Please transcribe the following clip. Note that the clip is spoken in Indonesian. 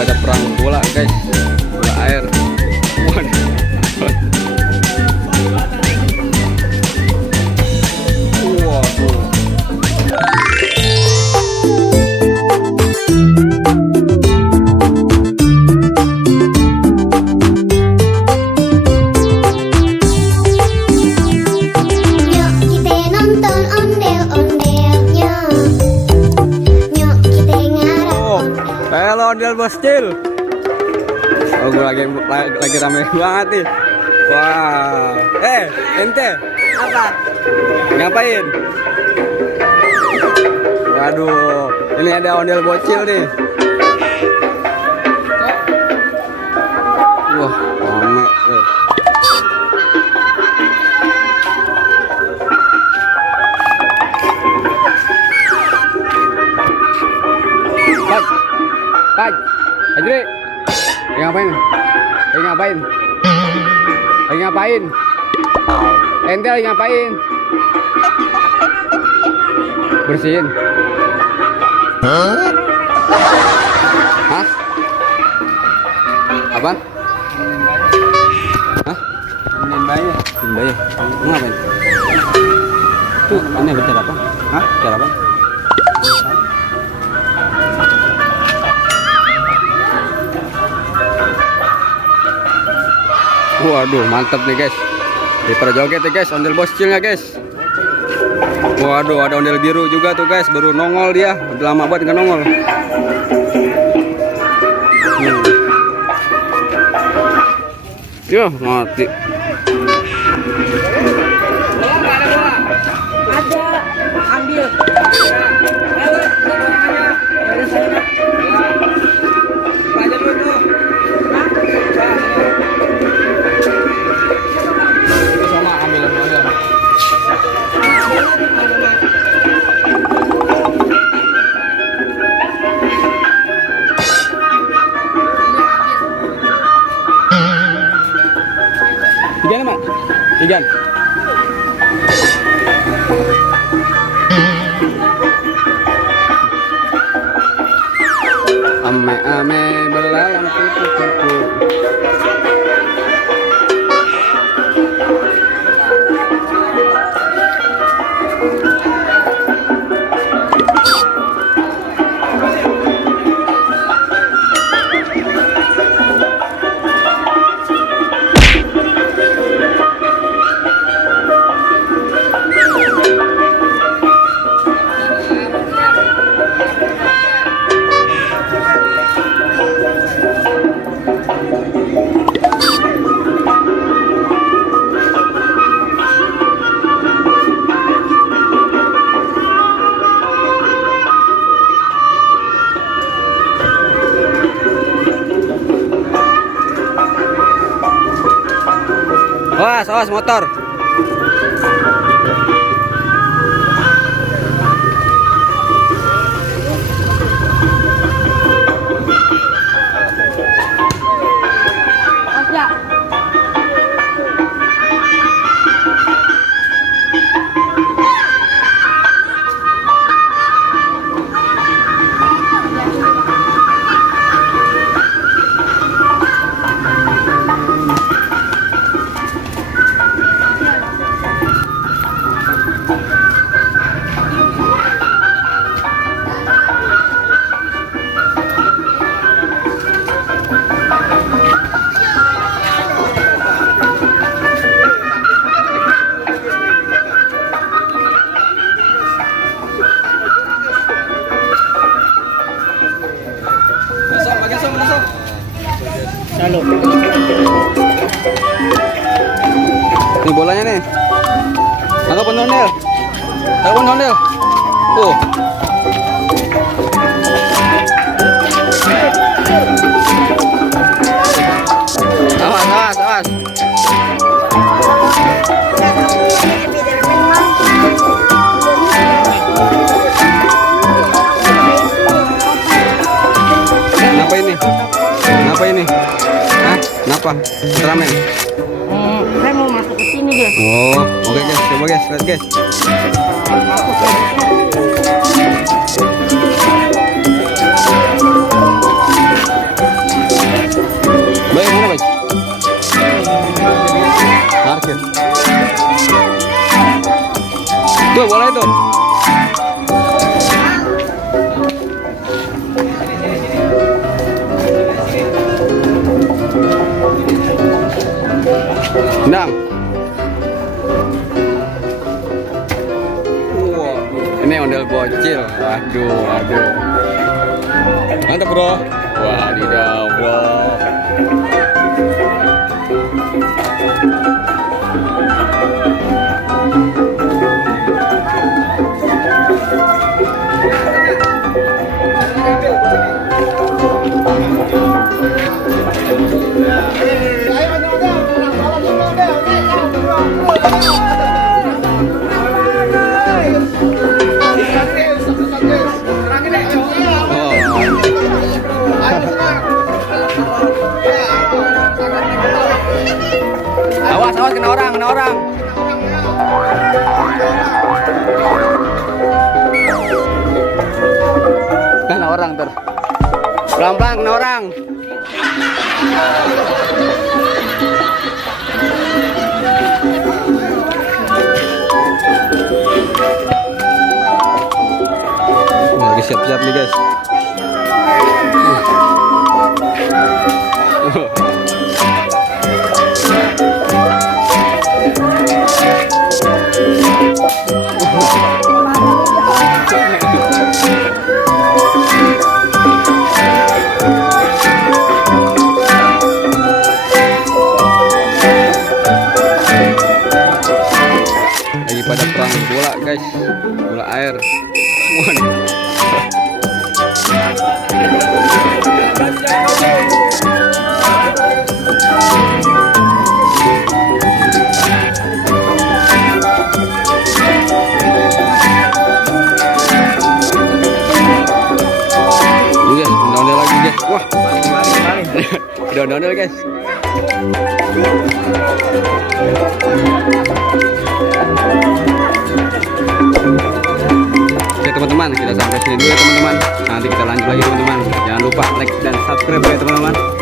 pada perang bola guys, bola air. Ondel boscil. Oh, gue lagi rame banget nih. Wah. Ente Apa? ngapain? Waduh, ini ada ondel bocil nih. Wah, rame. Pak, Ajri, lagi ngapain? Lagi ngapain? Lagi ngapain? Ente lagi ngapain? Bersihin. Hah? Apaan? Hah? Mainin bayi. Bayi. Lu ngapain? Tuh, ini bicara apa? Hah? Bicara apa? Waduh, mantap nih guys. Daripada joget ya guys, ondel boscilnya guys. Waduh, ada ondel biru juga tuh guys, baru nongol dia. Udah lama banget nggak nongol. Yo, mati. Ada, ambil. Igan mak, igan. Ame belalang kupu-kupu. Awas motor. Halo. Nih bolanya nih. Tangkap ondel. Tangkap ondel. Awas. Kenapa ini? Hah? Kenapa? Ramen? Saya mau masuk ke sini dia. Oh, oke guys, coba guys, lihat guys. Waduh, waduh. Mantap bro. Wadidaw bro. Awas, awas kena orang, kena orang. Kena orang ter. Pelan-pelan kena orang. Lagi siap-siap nih guys. Lagi pada perang bola guys, bola air. Ini guys, ondel lagi guys. Wah, udah ondel guys. Oke teman-teman, kita sampai sini dulu ya teman-teman. Nanti kita lanjut lagi teman-teman. Jangan lupa like dan subscribe ya teman-teman.